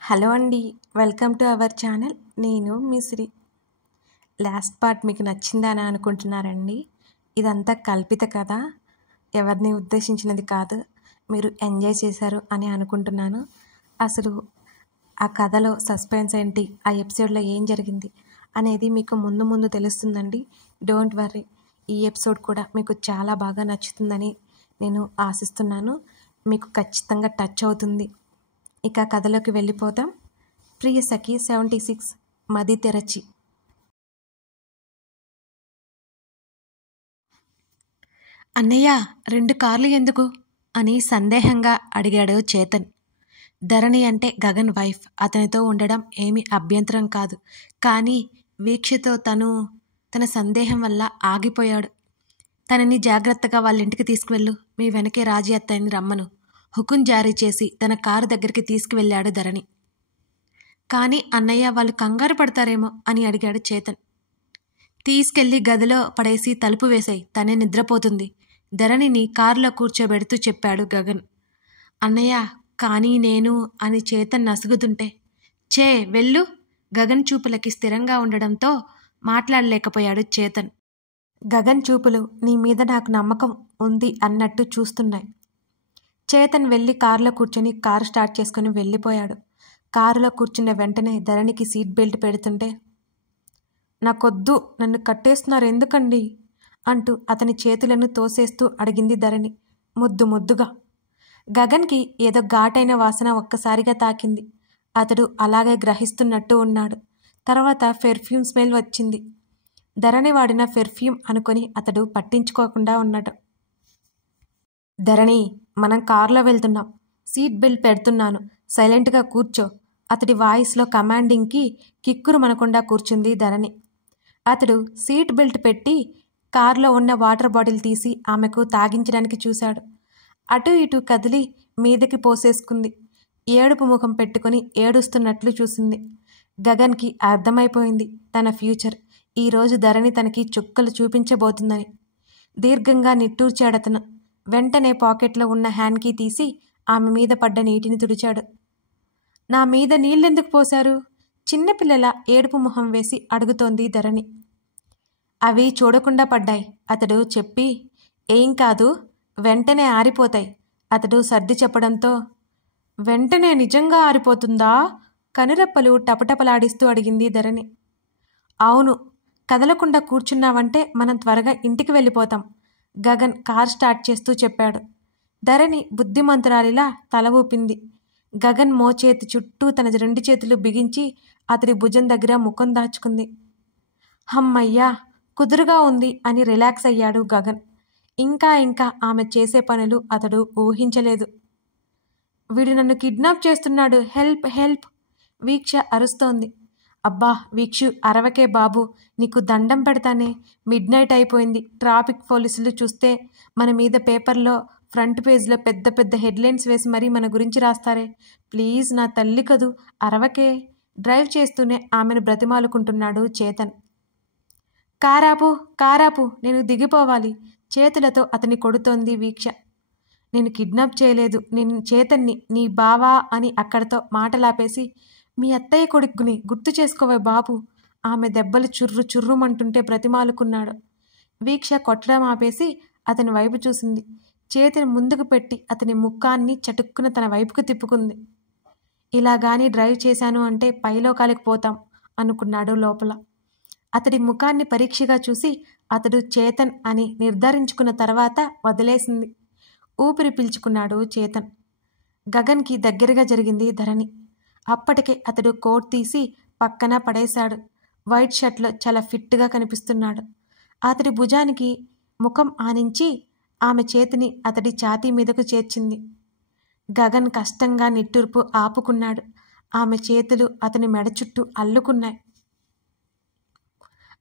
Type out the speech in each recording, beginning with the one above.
Hello అండి. Welcome to our channel. నేను మీ Shri. Last part మీకు నచ్చిందా అని అనుకుంటున్నారండి. ఇదంతా కల్పిత కథ, ఎవరిని ఉద్దేశించినది కాదు. మీరు ఎంజాయ్ చేశారు అని అనుకుంటున్నాను. అసలు ఆ కథలో సస్పెన్స్ ఏంటి, ఆ ఎపిసోడ్లో ఏం జరిగింది అనేది మీకు ముందు ముందు తెలుస్తుందండి. డోంట్ వర్రీ, ఈ ఎపిసోడ్ కూడా మీకు చాలా బాగా నచ్చుతుందని నేను ఆశిస్తున్నాను. మీకు ఖచ్చితంగా టచ్ అవుతుంది. ఇక కథలోకి వెళ్ళిపోతాం. ప్రియసఖి 76 మది తెరచి. అన్నయ్య, 2 కార్లు ఎందుకు అని సందేహంగా అడిగాడు చేతన్. ధరణి అంటే గగన్ వైఫ్, అతనితో ఉండడం ఏమీ అభ్యంతరం కాదు. కానీ వీక్షతో తన సందేహం వల్ల ఆగిపోయాడు. తనని జాగ్రత్తగా వాళ్ళ ఇంటికి తీసుకువెళ్ళు, మీ వెనకే రాజీ అత్తయ్యని రమ్మను హుకుం జారీ చేసి తన కారు దగ్గరికి తీసుకువెళ్ళాడు ధరణి. కానీ అన్నయ్య, వాళ్ళు కంగారు పడతారేమో అని అడిగాడు చేతన్. తీసుకెళ్లి గదిలో పడేసి తలుపు వేసాయి, తనే నిద్రపోతుంది, ధరణిని కారులో కూర్చోబెడుతూ చెప్పాడు గగన్. అన్నయ్య, కానీ నేను అని చేతన్ నసుగుతుంటే, వెళ్ళు. గగన్ చూపులకి స్థిరంగా ఉండడంతో మాట్లాడలేకపోయాడు చేతన్. గగన్ చూపులు నీ మీద నాకు నమ్మకం ఉంది అన్నట్టు చూస్తున్నాయి. చేతన్ వెళ్ళి కారులో కూర్చొని కారు స్టార్ట్ చేసుకుని వెళ్ళిపోయాడు. కారులో కూర్చున్న వెంటనే ధరణికి సీట్ బెల్ట్ పెడుతుంటే, నాకొద్దు, నన్ను కట్టేస్తున్నారు ఎందుకండి అంటూ అతని చేతులను తోసేస్తూ అడిగింది ధరణి ముద్దుగా. గగన్కి ఏదో ఘాటైన వాసన ఒక్కసారిగా తాకింది. అతడు అలాగే గ్రహిస్తున్నట్టు ఉన్నాడు. తర్వాత పెర్ఫ్యూమ్ స్మెల్ వచ్చింది. ధరణి వాడిన పెర్ఫ్యూమ్ అనుకొని అతడు పట్టించుకోకుండా ఉన్నాడు. ధరణి, మనం కారులో వెళ్తున్నాం, సీట్ బెల్ట్ పెడుతున్నాను, సైలెంట్గా కూర్చో. అతడి వాయిస్లో కమాండింగ్కి కిక్కురు మనకుండా కూర్చుంది ధరణి. అతడు సీట్ బెల్ట్ పెట్టి కారులో ఉన్న వాటర్ బాటిల్ తీసి ఆమెకు తాగించడానికి చూశాడు. అటు ఇటు కదిలి మీదకి పోసేసుకుంది. ఏడుపు ముఖం పెట్టుకుని ఏడుస్తున్నట్లు చూసింది. గగన్కి అర్థమైపోయింది తన ఫ్యూచర్. ఈరోజు ధరణి తనకి చుక్కలు చూపించబోతుందని. దీర్ఘంగా నిట్టూర్చాడతను. వెంటనే పాకెట్లో ఉన్న హ్యాండ్కీ తీసి ఆమె మీద పడ్డ నీటిని తుడిచాడు. నా మీద నీళ్ళెందుకు పోశారు? చిన్నపిల్లల ఏడుపు మొహం వేసి అడుగుతోంది ధరణి. అవి చూడకుండా పడ్డాయి అతడు చెప్పి. ఏం కాదు, వెంటనే ఆరిపోతాయి అతడు సర్ది చెప్పడంతో. వెంటనే నిజంగా ఆరిపోతుందా? కనురెప్పలు టపటపలాడిస్తూ అడిగింది ధరణి. అవును, కదలకుండా కూర్చున్నావంటే మనం త్వరగా ఇంటికి వెళ్ళిపోతాం, గగన్ కార్ స్టార్ట్ చేస్తూ చెప్పాడు. ధరణి బుద్ధిమంతురాలిలా తల ఊపింది. గగన్ మోచేతి చుట్టూ తన 2 చేతులు బిగించి అతడి భుజం దగ్గర ముఖం దాచుకుంది. హమ్మయ్యా, కుదురుగా ఉంది అని రిలాక్స్ అయ్యాడు గగన్. ఇంకా ఆమె చేసే పనులు అతడు ఊహించలేదు. వీడు నన్ను కిడ్నాప్ చేస్తున్నాడు, హెల్ప్ హెల్ప్ వీక్ష అరుస్తోంది. అబ్బా వీక్షు, అరవకే బాబు, నీకు దండం పెడతానే, మిడ్ నైట్ అయిపోయింది. ట్రాఫిక్ పోలీసులు చూస్తే మన మీద పేపర్లో ఫ్రంట్ పేజ్లో పెద్ద పెద్ద హెడ్లైన్స్ వేసి మరీ మన గురించి రాస్తారే. ప్లీజ్ నా తల్లి కదూ, అరవకే. డ్రైవ్ చేస్తూనే ఆమెను బ్రతిమాలుకుంటున్నాడు చేతన్. కారాపు, నేను దిగిపోవాలి, చేతులతో అతని కొడుతోంది వీక్ష. నేను కిడ్నాప్ చేయలేదు, నేను చేతన్ని, నీ బావా అని అక్కడితో మాటలాపేసి, మీ అత్తయ్య కొడుకుని గుర్తు చేసుకోవే బాబు. ఆమె దెబ్బలు చుర్రుమంటుంటే బ్రతిమాలుకున్నాడు. వీక్ష కొట్టడం ఆపేసి అతని వైపు చూసింది. చేతిని ముందుకు పెట్టి అతని ముఖాన్ని చటుక్కున తన వైపుకు తిప్పుకుంది. ఇలాగాని డ్రైవ్ చేశాను అంటే పైలోకాలకు పోతాం అనుకున్నాడు లోపల. అతడి ముఖాన్ని పరీక్షగా చూసి అతడు చేతన్ అని నిర్ధారించుకున్న తర్వాత వదిలేసింది. ఊపిరి పీల్చుకున్నాడు చేతన్. గగన్కి దగ్గరగా జరిగింది ధరణి. అప్పటికే అతడు కోట్ తీసి పక్కన పడేశాడు. వైట్ షర్ట్లో చాలా ఫిట్గా కనిపిస్తున్నాడు. అతడి భుజానికి ముఖం ఆనించి ఆమె చేతిని అతడి ఛాతీ మీదకు చేర్చింది. గగన్ కష్టంగా నిట్టూర్పు ఆపుకున్నాడు. ఆమె చేతులు అతని మెడ చుట్టూ అల్లుకున్నాయి.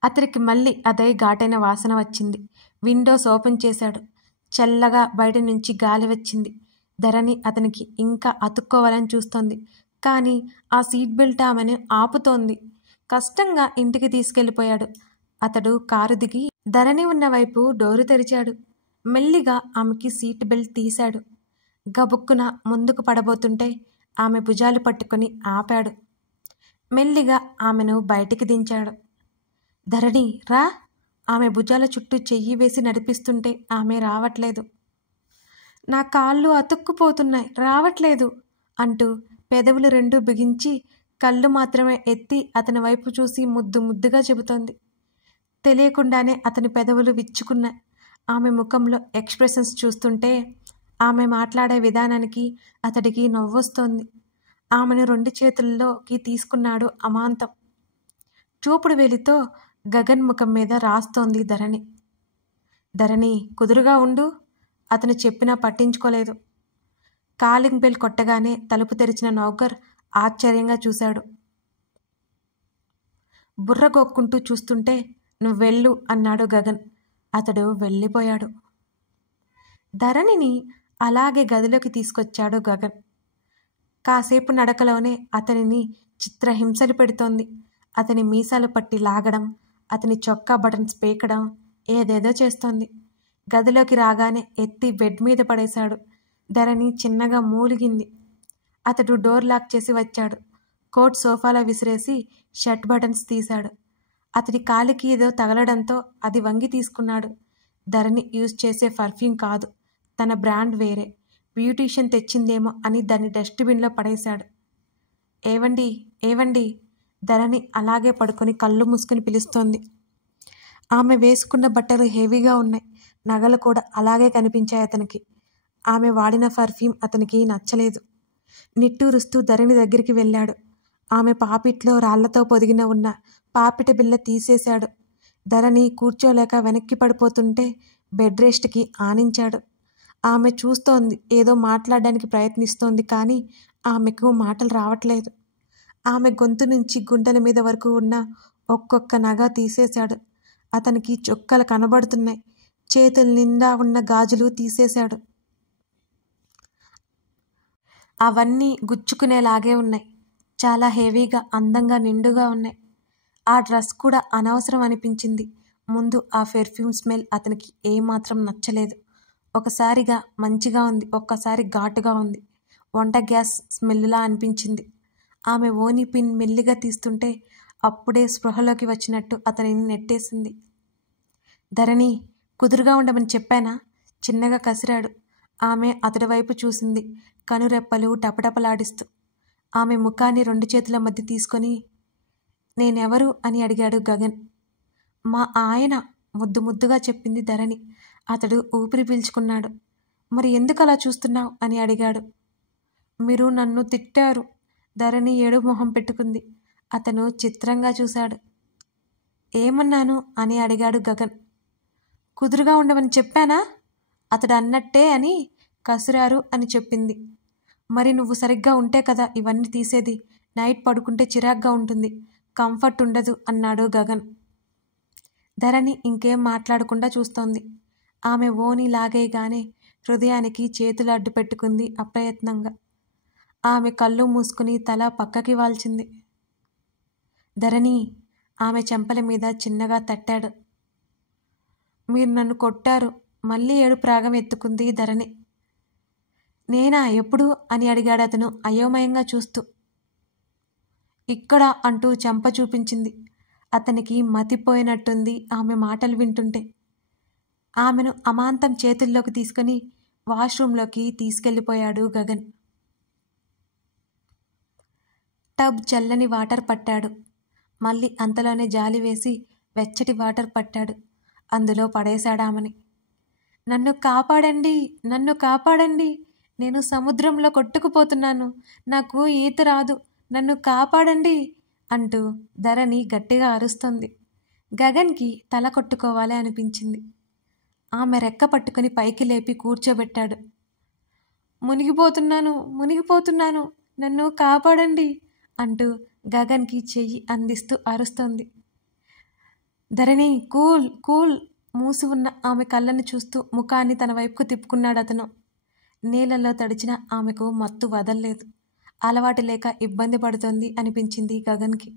అతడికి మళ్ళీ అదే ఘాటైన వాసన వచ్చింది. విండోస్ ఓపెన్ చేశాడు. చల్లగా బయట నుంచి గాలి వచ్చింది. ధరణి అతనికి ఇంకా అతుక్కోవాలని చూస్తోంది. కానీ ఆ సీట్ బెల్ట్ ఆమెను ఆపుతోంది. కష్టంగా ఇంటికి తీసుకెళ్ళిపోయాడు. అతడు కారు దిగి ధరణి ఉన్న వైపు డోరు తెరిచాడు. మెల్లిగా ఆమెకి సీట్ బెల్ట్ తీశాడు. గబుక్కున ముందుకు పడబోతుంటే ఆమె భుజాలు పట్టుకొని ఆపాడు. మెల్లిగా ఆమెను బయటికి దించాడు. ధరణి రా. ఆమె భుజాల చుట్టూ చెయ్యి వేసి నడిపిస్తుంటే ఆమె రావట్లేదు. నా కాళ్ళు అతుక్కుపోతున్నాయి, రావట్లేదు అంటూ పెదవులు రెండూ బిగించి కళ్ళు మాత్రమే ఎత్తి అతని వైపు చూసి ముద్దు ముద్దుగా చెబుతోంది. తెలియకుండానే అతని పెదవులు విచ్చుకున్నాయి. ఆమె ముఖంలో ఎక్స్ప్రెషన్స్ చూస్తుంటే ఆమె మాట్లాడే విధానానికి అతడికి నవ్వొస్తోంది. ఆమెను 2 చేతుల్లోకి తీసుకున్నాడు అమాంతం. చూపుడు వేలితో గగన్ ముఖం మీద రాస్తోంది ధరణి. ధరణి కుదురుగా ఉండు. అతను చెప్పినా పట్టించుకోలేదు. కాలింగ్ బెల్ కొట్టగానే తలుపు తెరిచిన నౌకర్ ఆశ్చర్యంగా చూశాడు. బుర్రగొక్కుంటూ చూస్తుంటే నువ్వెళ్ళు అన్నాడు గగన్. అతడు వెళ్ళిపోయాడు. ధరణిని అలాగే గదిలోకి తీసుకొచ్చాడు గగన్. కాసేపు నడకలోనే అతనిని చిత్రహింసలు పెడుతోంది. అతని మీసాలు పట్టి లాగడం, అతని చొక్కా బటన్స్ పీకడం, ఏదేదో చేస్తోంది. గదిలోకి రాగానే ఎత్తి బెడ్ మీద పడేశాడు. ధరణి చిన్నగా మూలిగింది. అతడు డోర్ లాక్ చేసి వచ్చాడు. కోట్ సోఫాలో విసిరేసి షర్ట్ బటన్స్ తీశాడు. అతడి కాలికి ఏదో తగలడంతో అది వంగి తీసుకున్నాడు. ధరణి యూజ్ చేసే పర్ఫ్యూమ్ కాదు, తన బ్రాండ్ వేరే. బ్యూటీషియన్ తెచ్చిందేమో అని దాన్ని డస్ట్బిన్లో పడేశాడు. ఏవండి ఏవండి. ధరణి అలాగే పడుకొని కళ్ళు మూసుకుని పిలుస్తోంది. ఆమె వేసుకున్న బట్టలు హెవీగా ఉన్నాయి. నగలు కూడా అలాగే కనిపించాయి అతనికి. ఆమె వాడిన పర్ఫ్యూమ్ అతనికి నచ్చలేదు. నిట్టూరుస్తూ ధరణి దగ్గరికి వెళ్ళాడు. ఆమె పాపిట్లో రాళ్లతో పొదిగిన ఉన్న పాపిట బిళ్ళ తీసేశాడు. ధరణి కూర్చోలేక వెనక్కి పడిపోతుంటే బెడ్ రెస్ట్కి ఆనించాడు. ఆమె చూస్తోంది. ఏదో మాట్లాడడానికి ప్రయత్నిస్తోంది, కానీ ఆమెకు మాటలు రావట్లేదు. ఆమె గొంతు నుంచి గుండెల మీద వరకు ఉన్న ఒక్కొక్క నగ తీసేశాడు. అతనికి చొక్కలు కనబడుతున్నాయి. చేతుల నిండా ఉన్న గాజులు తీసేశాడు. అవన్నీ గుచ్చుకునేలాగే ఉన్నాయి. చాలా హెవీగా, అందంగా, నిండుగా ఉన్నాయి. ఆ డ్రెస్ కూడా అనవసరం అనిపించింది. ముందు ఆ పెర్ఫ్యూమ్ స్మెల్ అతనికి ఏమాత్రం నచ్చలేదు. ఒకసారిగా మంచిగా ఉంది, ఒక్కసారి ఘాటుగా ఉంది. వంట గ్యాస్ స్మెల్లా అనిపించింది. ఆమె ఓని పిన్ మెల్లిగా తీస్తుంటే అప్పుడే స్పృహలోకి వచ్చినట్టు అతనిని నెట్టేసింది. ధరణి కుదురుగా ఉండమని చెప్పానా? చిన్నగా కసిరాడు. ఆమె అతడి వైపు చూసింది, కనురెప్పలు టపటపలాడిస్తూ. ఆమె ముఖాన్ని 2 చేతుల మధ్య తీసుకొని నేనెవరు అని అడిగాడు గగన్. మా ఆయన, ముద్దు ముద్దుగా చెప్పింది ధరణి. అతడు ఊపిరి పీల్చుకున్నాడు. మరి ఎందుకు అలా చూస్తున్నావు అని అడిగాడు. మీరు నన్ను తిట్టారు. ధరణి ఏడు మొహం పెట్టుకుంది. అతను చిత్రంగా చూశాడు. ఏమన్నాను అని అడిగాడు గగన్. కుదురుగా ఉండమని చెప్పానా? అతడు అన్నట్టే అని కసురారు అని చెప్పింది. మరి నువ్వు సరిగ్గా ఉంటే కదా ఇవన్నీ తీసేది. నైట్ పడుకుంటే చిరాగ్గా ఉంటుంది, కంఫర్ట్ ఉండదు అన్నాడు గగన్. ధరణి ఇంకేం మాట్లాడకుండా చూస్తోంది. ఆమె ఓని లాగేయగానే హృదయానికి చేతులు అడ్డు పెట్టుకుంది అప్రయత్నంగా. ఆమె కళ్ళు మూసుకుని తల పక్కకి వాల్చింది. ధరణి ఆమె చెంపల మీద చిన్నగా తట్టాడు. మీరు నన్ను కొట్టారు. మళ్ళీ ఏడుపు రాగం ఎత్తుకుంది ధరణి. నేనా, ఎప్పుడు అని అడిగాడు అతను అయోమయంగా చూస్తూ. ఇక్కడ అంటూ చెంప చూపించింది. అతనికి మతిపోయినట్టుంది ఆమె మాటలు వింటుంటే. ఆమెను అమాంతం చేతుల్లోకి తీసుకుని వాష్రూంలోకి తీసుకెళ్ళిపోయాడు గగన్. టబ్ చల్లని వాటర్ పట్టాడు. మళ్ళీ అంతలోనే జాలి వేసి వెచ్చటి వాటర్ పట్టాడు. అందులో పడేశాడామని. నన్ను కాపాడండి, నన్ను కాపాడండి, నేను సముద్రంలో కొట్టుకుపోతున్నాను, నాకు ఈత రాదు, నన్ను కాపాడండి అంటూ ధరణి గట్టిగా అరుస్తుంది. గగన్కి తల కొట్టుకోవాలి అనిపించింది. ఆమె రెక్క పట్టుకుని పైకి లేపి కూర్చోబెట్టాడు. మునిగిపోతున్నాను, మునిగిపోతున్నాను, నన్ను కాపాడండి అంటూ గగన్కి చెయ్యి అందిస్తూ అరుస్తోంది. ధరణి కూల్ కూల్. మూసి ఉన్న ఆమె కళ్ళని చూస్తూ ముఖాన్ని తన వైపుకు తిప్పుకున్నాడు అతను. నీళ్ళల్లో తడిచిన ఆమెకు మత్తు వదల్లేదు. అలవాటు లేక ఇబ్బంది పడుతోంది అనిపించింది గగన్కి.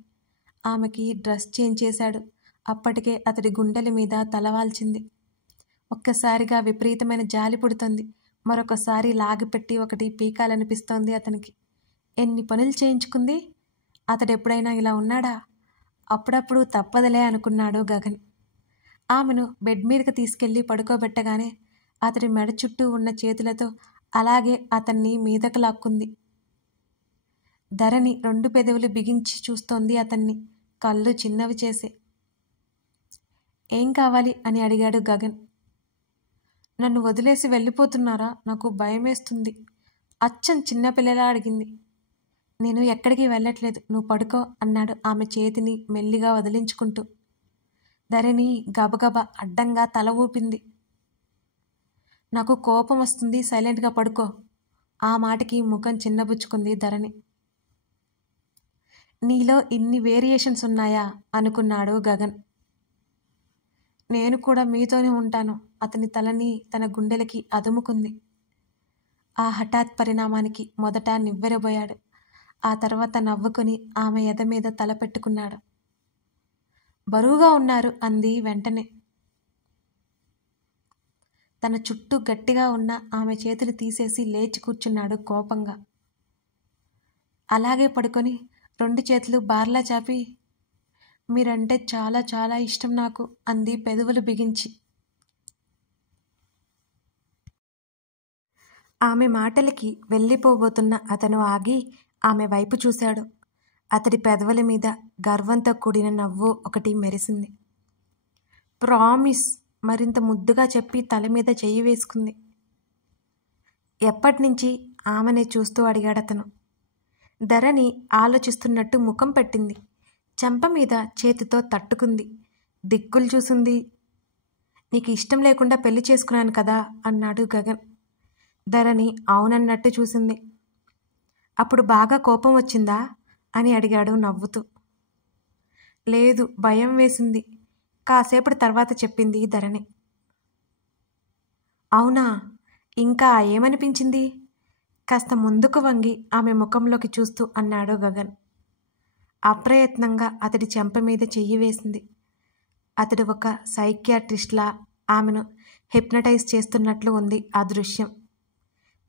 ఆమెకి డ్రెస్ చేంజ్ చేశాడు. అప్పటికే అతడి గుండెల మీద తలవాల్చింది. ఒక్కసారిగా విపరీతమైన జాలి పుడుతోంది. మరొకసారి లాగిపెట్టి ఒకటి పీకాలనిపిస్తోంది అతనికి. ఎన్ని పనులు చేయించుకుంది. అతడెప్పుడైనా ఇలా ఉన్నాడా? అప్పుడప్పుడు తప్పదులే అనుకున్నాడు గగన్. ఆమెను బెడ్ మీదకి తీసుకెళ్లి పడుకోబెట్టగానే అతడి మెడ చుట్టూ ఉన్న చేతులతో అలాగే అతన్ని మీదకు లాక్కుంది. ధరణి 2 పెదవులు బిగించి చూస్తోంది అతన్ని, కళ్ళు చిన్నవి చేసే. ఏం కావాలి అని అడిగాడు గగన్. నన్ను వదిలేసి వెళ్ళిపోతున్నారా? నాకు భయమేస్తుంది, అచ్చం చిన్నపిల్లలా అడిగింది. నేను ఎక్కడికి వెళ్ళట్లేదు, నువ్వు పడుకో అన్నాడు ఆమె చేతిని మెల్లిగా వదిలించుకుంటూ. ధరణి గబగబా అడ్డంగా తల ఊపింది. నాకు కోపం వస్తుంది, సైలెంట్గా పడుకో. ఆ మాటకి ముఖం చిన్నబుచ్చుకుంది ధరణి. నీలో ఇన్ని వేరియేషన్స్ ఉన్నాయా అనుకున్నాడు గగన్. నేను కూడా మీతోనే ఉంటాను. అతని తలని తన గుండెలకి అదుముకుంది. ఆ హఠాత్ పరిణామానికి మొదట నివ్వెరబోయాడు. ఆ తర్వాత నవ్వుకుని ఆమె ఎద మీద తల పెట్టుకున్నాడు. బరువుగా ఉన్నారు అంది వెంటనే. తన చుట్టూ గట్టిగా ఉన్న ఆమె చేతులు తీసేసి లేచి కూర్చున్నాడు కోపంగా. అలాగే పడుకొని 2 చేతులు బార్లా చాపి, మీరంటే చాలా చాలా ఇష్టం నాకు అంది పెదవులు బిగించి. ఆమె మాటలకి వెళ్ళిపోబోతున్న అతను ఆగి ఆమె వైపు చూశాడు. అతడి పెదవుల మీద గర్వంతో కూడిన నవ్వు ఒకటి మెరిసింది. ప్రామిస్ మరింత ముద్దుగా చెప్పి తల మీద చెయ్యి వేసుకుంది. ఎప్పటినుంచి ఆమెనే చూస్తూ అడిగాడతను. ధరణి ఆలోచిస్తున్నట్టు ముఖం పెట్టింది. చెంప మీద చేతితో తట్టుకుంది. దిక్కులు చూసింది. నీకు ఇష్టం లేకుండా పెళ్లి చేసుకున్నాను కదా అన్నాడు గగన్. ధరణి అవునన్నట్టు చూసింది. అప్పుడు బాగా కోపం వచ్చిందా అని అడిగాడు నవ్వుతూ. లేదు, భయం వేసింది. కాసేపటి తర్వాత చెప్పింది ధరణి. అవునా, ఇంకా ఏమనిపించింది? కాస్త ముందుకు వంగి ఆమె ముఖంలోకి చూస్తూ అన్నాడు గగన్. అప్రయత్నంగా అతడి చెంప మీద చెయ్యి వేసింది. అతడు ఒక సైకియాట్రిస్ట్లా ఆమెను హిప్నటైజ్ చేస్తున్నట్లు ఉంది ఆ దృశ్యం.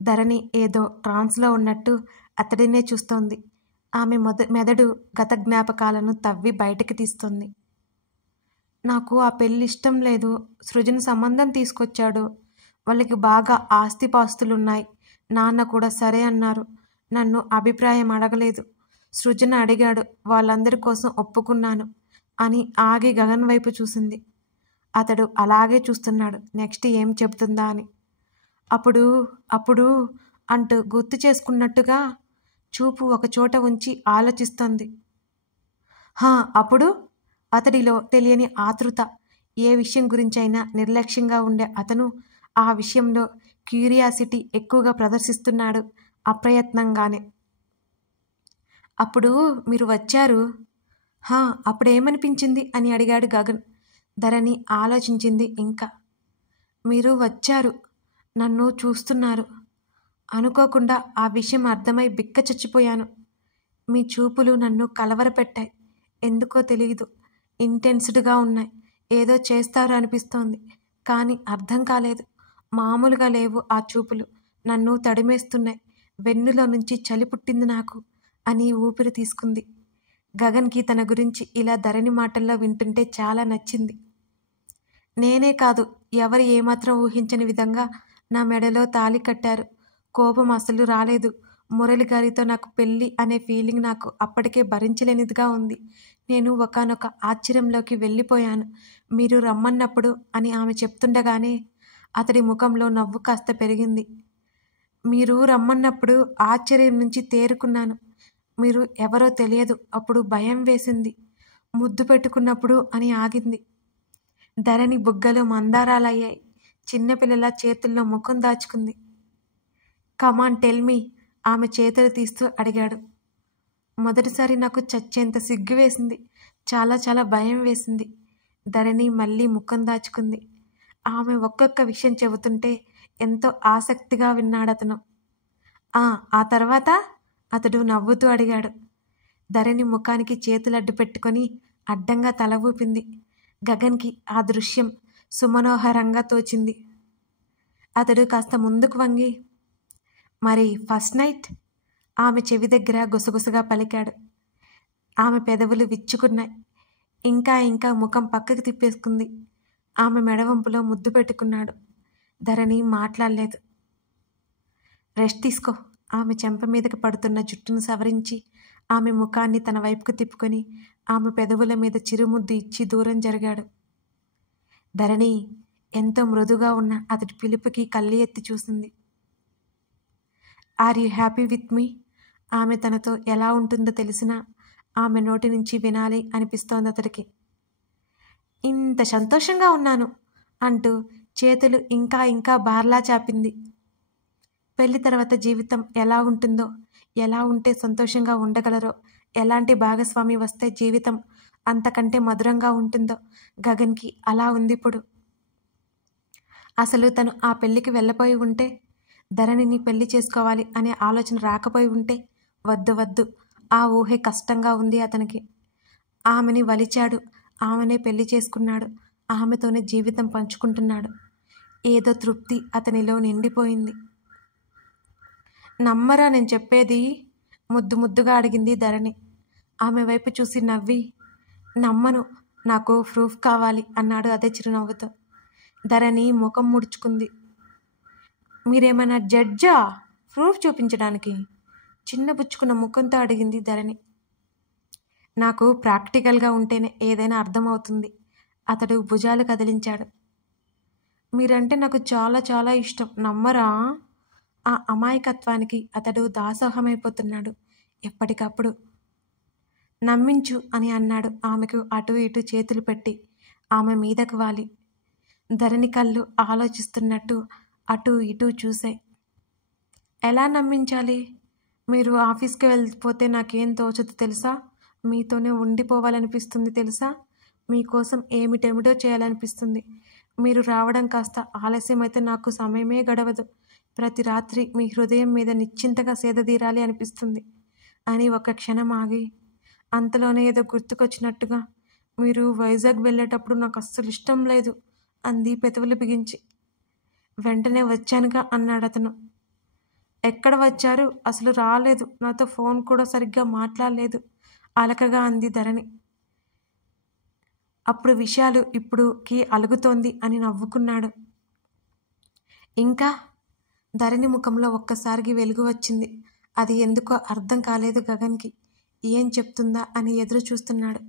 ధరణి ఏదో ట్రాన్స్లో ఉన్నట్టు అతడినే చూస్తోంది. ఆమె మెదడు గత జ్ఞాపకాలను తవ్వి బయటకు తీస్తోంది. నాకు ఆ పెళ్ళి ఇష్టం లేదు. సృజన్ సంబంధం తీసుకొచ్చాడు. వాళ్ళకి బాగా ఆస్తిపాస్తులున్నాయి. నాన్న కూడా సరే అన్నారు. నన్ను అభిప్రాయం అడగలేదు. సృజన అడిగాడు. వాళ్ళందరి కోసం ఒప్పుకున్నాను అని ఆగి గగన్ వైపు చూసింది. అతడు అలాగే చూస్తున్నాడు. నెక్స్ట్ ఏం చెబుతుందా అని. అప్పుడు అంటూ గుర్తు చేసుకున్నట్టుగా చూపు ఒకచోట ఉంచి ఆలోచిస్తోంది. అప్పుడు అతడిలో తెలియని ఆతృత. ఏ విషయం గురించైనా నిర్లక్ష్యంగా ఉండే అతను ఆ విషయంలో క్యూరియాసిటీ ఎక్కువగా ప్రదర్శిస్తున్నాడు అప్రయత్నంగానే. అప్పుడు మీరు వచ్చారు. అప్పుడేమనిపించింది అని అడిగాడు గగన్. ధరణి ఆలోచించింది ఇంకా. మీరు వచ్చారు, నన్ను చూస్తున్నారు. అనుకోకుండా ఆ విషయం అర్థమై బిక్క చచ్చిపోయాను. మీ చూపులు నన్ను కలవరపెట్టాయి. ఎందుకో తెలియదు, ఇంటెన్స్డ్గా ఉన్నాయి. ఏదో చేస్తారు అనిపిస్తోంది, కానీ అర్థం కాలేదు. మామూలుగా లేవు ఆ చూపులు. నన్ను తడిమేస్తున్నాయి. వెన్నులో నుంచి చలి పుట్టింది నాకు అని ఊపిరి తీసుకుంది. గగన్కి తన గురించి ఇలా ధరణి మాటల్లో వింటుంటే చాలా నచ్చింది. నేనే కాదు, ఎవరు ఏమాత్రం ఊహించని విధంగా నా మెడలో తాళి కట్టారు. కోపం అసలు రాలేదు. మురళి గారితో నాకు పెళ్ళి అనే ఫీలింగ్ నాకు అప్పటికే భరించలేనిదిగా ఉంది. నేను ఒకానొక ఆశ్చర్యంలోకి వెళ్ళిపోయాను మీరు రమ్మన్నప్పుడు అని ఆమె చెప్తుండగానే అతడి ముఖంలో నవ్వు కాస్త పెరిగింది. మీరు రమ్మన్నప్పుడు ఆశ్చర్యం నుంచి తేరుకున్నాను. మీరు ఎవరో తెలియదు. అప్పుడు భయం వేసింది. ముద్దు పెట్టుకున్నప్పుడు అని ఆగింది. ధరణి బుగ్గలు మందారాలయ్యాయి. చిన్నపిల్లల చేతుల్లో ముఖం దాచుకుంది. కమాన్ టెల్ మీ ఆమె చేతులు తీస్తూ అడిగాడు. మొదటిసారి నాకు చచ్చేంత సిగ్గు వేసింది. చాలా చాలా భయం వేసింది. ధరణి మళ్ళీ ముఖం దాచుకుంది. ఆమె ఒక్కొక్క విషయం చెబుతుంటే ఎంతో ఆసక్తిగా విన్నాడతను. ఆ తర్వాత అతడు నవ్వుతూ అడిగాడు. ధరణి ముఖానికి చేతులు అడ్డు పెట్టుకొని అడ్డంగా తల ఊపింది. గగన్కి ఆ దృశ్యం సుమనోహరంగా తోచింది. అతడు కాస్త ముందుకు వంగి, మరి ఫస్ట్ నైట్ ఆమె చెవి దగ్గర గుసగుసగా పలికాడు. ఆమె పెదవులు విచ్చుకున్నాయి. ఇంకా ఇంకా ముఖం పక్కకి తిప్పేసుకుంది. ఆమె మెడవంపులో ముద్దు పెట్టుకున్నాడు. ధరణి మాట్లాడలేదు. రెస్ట్ తీసుకో. ఆమె చెంప మీదకి పడుతున్న జుట్టును సవరించి ఆమె ముఖాన్ని తన వైపుకు తిప్పుకొని ఆమె పెదవుల మీద చిరుముద్దు ఇచ్చి దూరం జరిగాడు. ధరణి ఎంతో మృదుగా ఉన్న అతడి పిలుపుకి కళ్ళి ఎత్తి చూసింది. Are you happy with me? ఆమె తనతో ఎలా ఉంటుందో తెలిసినా ఆమె నోటి నుంచి వినాలి అనిపిస్తోంది అతడికి. ఇంత సంతోషంగా ఉన్నాను అంటూ చేతులు ఇంకా ఇంకా బార్లా చాపింది. పెళ్లి తర్వాత జీవితం ఎలా ఉంటుందో, ఎలా ఉంటే సంతోషంగా ఉండగలరో, ఎలాంటి భాగస్వామి వస్తే జీవితం అంతకంటే మధురంగా ఉంటుందో గగన్కి అలా ఉంది ఇప్పుడు. అసలు తను ఆ పెళ్లికి వెళ్ళపోయి ఉంటే, ధరణిని పెళ్లి చేసుకోవాలి అనే ఆలోచన రాకపోయి ఉంటే, వద్దు వద్దు, ఆ ఊహే కష్టంగా ఉంది అతనికి. ఆమెని వలిచాడు, ఆమెనే పెళ్లి చేసుకున్నాడు, ఆమెతోనే జీవితం పంచుకుంటున్నాడు. ఏదో తృప్తి అతనిలో నిండిపోయింది. నమ్మరా నేను చెప్పేది? ముద్దు ముద్దుగా అడిగింది ధరణి. ఆమె వైపు చూసి నవ్వి, నమ్మను, నాకు ప్రూఫ్ కావాలి అన్నాడు అదే చిరునవ్వుతో. ధరణి ముఖం ముడుచుకుంది. మీరేమైనా జడ్జా ప్రూఫ్ చూపించడానికి? చిన్నబుచ్చుకున్న ముఖంతో అడిగింది ధరణి. నాకు ప్రాక్టికల్గా ఉంటేనే ఏదైనా అర్థమవుతుంది. అతడు భుజాలు కదిలించాడు. మీరంటే నాకు చాలా చాలా ఇష్టం, నమ్మరా? ఆ అమాయకత్వానికి అతడు దాసోహమైపోతున్నాడు ఎప్పటికప్పుడు. నమ్మించు అని అన్నాడు ఆమెకు అటు ఇటు చేతులు పెట్టి ఆమె మీదకు వాలి. ధరణి కళ్ళు ఆలోచిస్తున్నట్టు అటు ఇటు చూశాయి. ఎలా నమ్మించాలి? మీరు ఆఫీస్కి వెళ్ళిపోతే నాకేం తోచదు తెలుసా? మీతోనే ఉండిపోవాలనిపిస్తుంది తెలుసా? మీకోసం ఏమిటేమిటో చేయాలనిపిస్తుంది. మీరు రావడం కాస్త ఆలస్యమైతే నాకు సమయమే గడవదు. ప్రతి రాత్రి మీ హృదయం మీద నిశ్చింతగా సేదతీరాలి అనిపిస్తుంది అని ఒక క్షణం ఆగి, అంతలోనే ఏదో గుర్తుకొచ్చినట్టుగా, మీరు వైజాగ్ వెళ్ళేటప్పుడు నాకు అస్సలు ఇష్టం లేదు అంది పెదవులు బిగించి. వెంటనే వచ్చానుగా అన్నాడు అతను. ఎక్కడ వచ్చారు? అసలు రాలేదు, నాతో ఫోన్ కూడా సరిగ్గా మాట్లాడలేదు అలకగా అంది ధరణి. అప్పుడు విషయాలు ఇప్పుడుకి అలుగుతోంది అని నవ్వుకున్నాడు. ఇంకా? ధరణి ముఖంలో ఒక్కసారికి వెలుగు వచ్చింది. అది ఎందుకో అర్థం కాలేదు గగన్కి. ఏం చెప్తుందా అని ఎదురు చూస్తున్నాడు.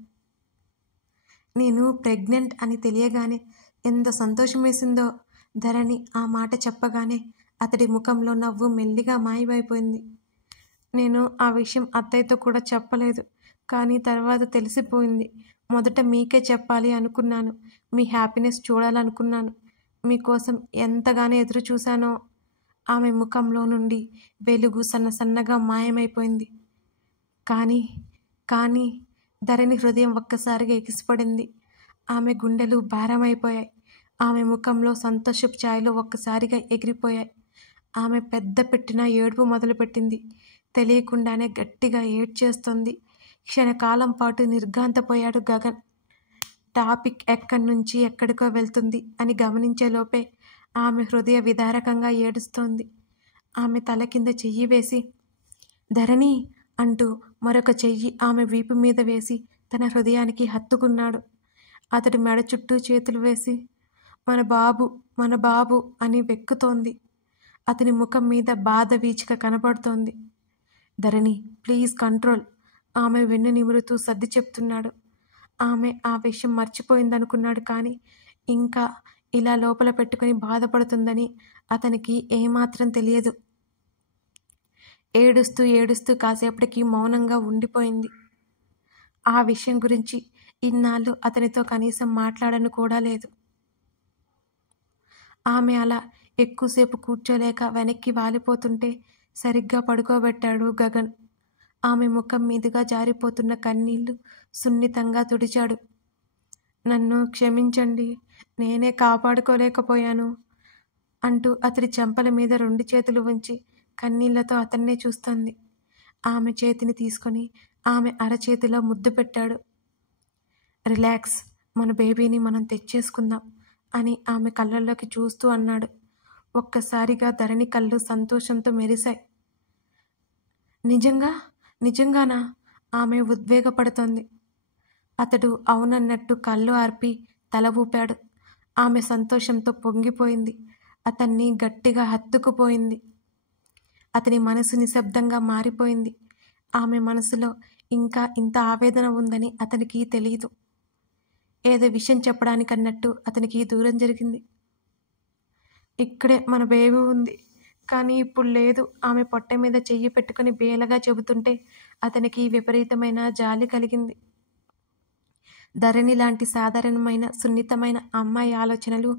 నేను ప్రెగ్నెంట్ అని తెలియగానే ఎంత సంతోషం వేసిందో. ధరణి ఆ మాట చెప్పగానే అతడి ముఖంలో నవ్వు మెల్లిగా మాయమైపోయింది. నేను ఆ విషయం అత్తయ్యతో కూడా చెప్పలేదు, కానీ తర్వాత తెలిసిపోయింది. మొదట మీకే చెప్పాలి అనుకున్నాను. మీ హ్యాపీనెస్ చూడాలనుకున్నాను. మీకోసం ఎంతగానో ఎదురు చూశానో. ఆమె ముఖంలో నుండి వెలుగు సన్నసన్నగా మాయమైపోయింది. కానీ ధరణి హృదయం ఒక్కసారిగా ఎగిసిపడింది. ఆమె గుండెలు భారమైపోయాయి. ఆమె ముఖంలో సంతోషపు ఛాయలు ఒక్కసారిగా ఎగిరిపోయాయి. ఆమె పెద్ద పెట్టిన ఏడుపు మొదలుపెట్టింది. తెలియకుండానే గట్టిగా ఏడ్చేస్తోంది. క్షణకాలం పాటు నిర్ఘాంతపోయాడు గగన్. టాపిక్ ఎక్కడి నుంచి ఎక్కడికో వెళ్తుంది అని గమనించేలోపే ఆమె హృదయ విదారకంగా ఏడుస్తోంది. ఆమె తల కింద చెయ్యి వేసి, ధరణి అంటూ మరొక చెయ్యి ఆమె వీపు మీద వేసి తన హృదయానికి హత్తుకున్నాడు. అతడి మెడ చుట్టూ చేతులు వేసి, మన బాబు అని వెక్కుతోంది. అతని ముఖం మీద బాధ వీచిక కనపడుతోంది. ధరణి, ప్లీజ్ కంట్రోల్. ఆమె వెన్ను నిమురుతూ సర్ది చెప్తున్నాడు. ఆమె ఆ విషయం మర్చిపోయిందనుకున్నాడు. కానీ ఇంకా ఇలా లోపల పెట్టుకుని బాధపడుతుందని అతనికి ఏమాత్రం తెలియదు. ఏడుస్తూ ఏడుస్తూ కాసేపటికి మౌనంగా ఉండిపోయింది. ఆ విషయం గురించి ఇన్నాళ్ళు అతనితో కనీసం మాట్లాడను కూడా లేదు. ఆమె అలా ఎక్కువసేపు కూర్చోలేక వెనక్కి వాలిపోతుంటే సరిగ్గా పడుకోబెట్టాడు గగన్. ఆమె ముఖం మీదుగా జారిపోతున్న కన్నీళ్లు సున్నితంగా తుడిచాడు. నన్ను క్షమించండి, నేనే కాపాడుకోలేకపోయాను అంటూ అతడి చెంపల మీద 2 చేతులు ఉంచి కన్నీళ్లతో అతన్నే చూస్తోంది. ఆమె చేతిని తీసుకొని ఆమె అరచేతిలో ముద్దు పెట్టాడు. రిలాక్స్, మన బేబీని మనం తెచ్చేసుకుందాం అని ఆమె కళ్ళల్లోకి చూస్తూ అన్నాడు. ఒక్కసారిగా ధరణి కళ్ళు సంతోషంతో మెరిశాయి. నిజంగానా? ఆమె ఉద్వేగపడుతోంది. అతడు అవునన్నట్టు కళ్ళు ఆర్పి తల ఊపాడు. ఆమె సంతోషంతో పొంగిపోయింది. అతన్ని గట్టిగా హత్తుకుపోయింది. అతని మనసు నిశ్శబ్దంగా మారిపోయింది. ఆమె మనసులో ఇంకా ఇంత ఆవేదన ఉందని అతనికి తెలీదు. ఏదో విషయం చెప్పడానికన్నట్టు అతనికి దూరం జరిగింది. ఇక్కడే మన బేబీ ఉంది, కానీ ఇప్పుడు లేదు. ఆమె పొట్ట మీద చెయ్యి పెట్టుకుని బేలగా చెబుతుంటే అతనికి విపరీతమైన జాలి కలిగింది. ధరణి లాంటి సాధారణమైన సున్నితమైన అమ్మాయి ఆలోచనలు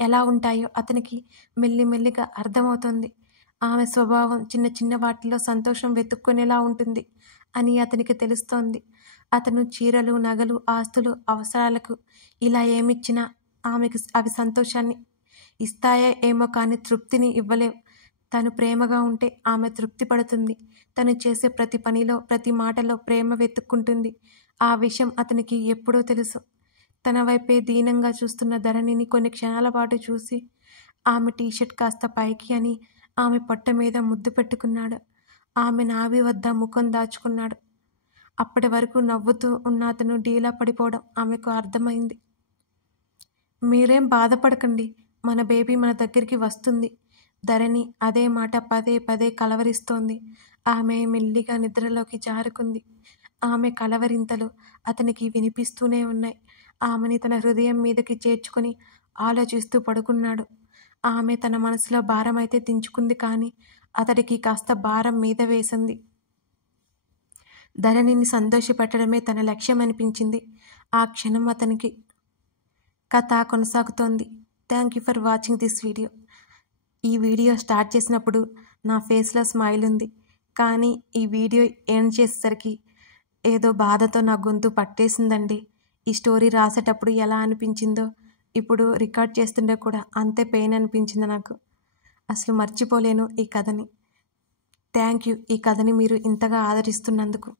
ఎలా ఉంటాయో అతనికి మెల్లిమెల్లిగా అర్థమవుతోంది. ఆమె స్వభావం చిన్న చిన్న వాటిలో సంతోషం వెతుక్కునేలా ఉంటుంది అని అతనికి తెలుస్తోంది. అతను చీరలు, నగలు, ఆస్తులు, అవసరాలకు ఇలా ఏమిచ్చినా ఆమెకు అవి సంతోషాన్ని ఇస్తాయో ఏమో కానీ తృప్తిని ఇవ్వలేవు. తను ప్రేమగా ఉంటే ఆమె తృప్తి పడుతుంది. తను చేసే ప్రతి పనిలో, ప్రతి మాటలో ప్రేమ వెతుక్కుంటుంది. ఆ విషయం అతనికి ఎప్పుడో తెలుసు. తన వైపే దీనంగా చూస్తున్న ధరణిని కొన్ని క్షణాల పాటు చూసి ఆమె టీషర్ట్ కాస్త పైకి అని ఆమె పొట్ట మీద ముద్దు పెట్టుకున్నాడు. ఆమె నాభి వద్ద ముఖం దాచుకున్నాడు. అప్పటి వరకు నవ్వుతూ ఉన్న అతను డీలా పడిపోవడం ఆమెకు అర్థమైంది. మీరేం బాధపడకండి, మన బేబీ మన దగ్గరికి వస్తుంది. ధరణి అదే మాట పదే పదే కలవరిస్తోంది. ఆమె మెల్లిగా నిద్రలోకి జారుకుంది. ఆమె కలవరింతలు అతనికి వినిపిస్తూనే ఉన్నాయి. ఆమెని తన హృదయం మీదకి చేర్చుకుని ఆలోచిస్తూ పడుకున్నాడు. ఆమె తన మనసులో భారమైతే దించుకుంది, కానీ అతడికి కాస్త భారం మీద వేసింది. ధరణిని సంతోషపెట్టడమే తన లక్ష్యం అనిపించింది ఆ క్షణం అతనికి. కథ కొనసాగుతోంది. Thank you for watching this video. ఈ వీడియో స్టార్ట్ చేసినప్పుడు నా ఫేస్లో స్మైల్ ఉంది, కానీ ఈ వీడియో ఎండ్ చేసేసరికి ఏదో బాధతో నా గొంతు పట్టేసిందండి. ఈ స్టోరీ రాసేటప్పుడు ఎలా అనిపించిందో ఇప్పుడు రికార్డ్ చేస్తుంటే కూడా అంతే పెయిన్ అనిపించింది నాకు. అసలు మర్చిపోలేను ఈ కథని. థ్యాంక్ యూ ఈ కథని మీరు ఇంతగా ఆదరిస్తున్నందుకు.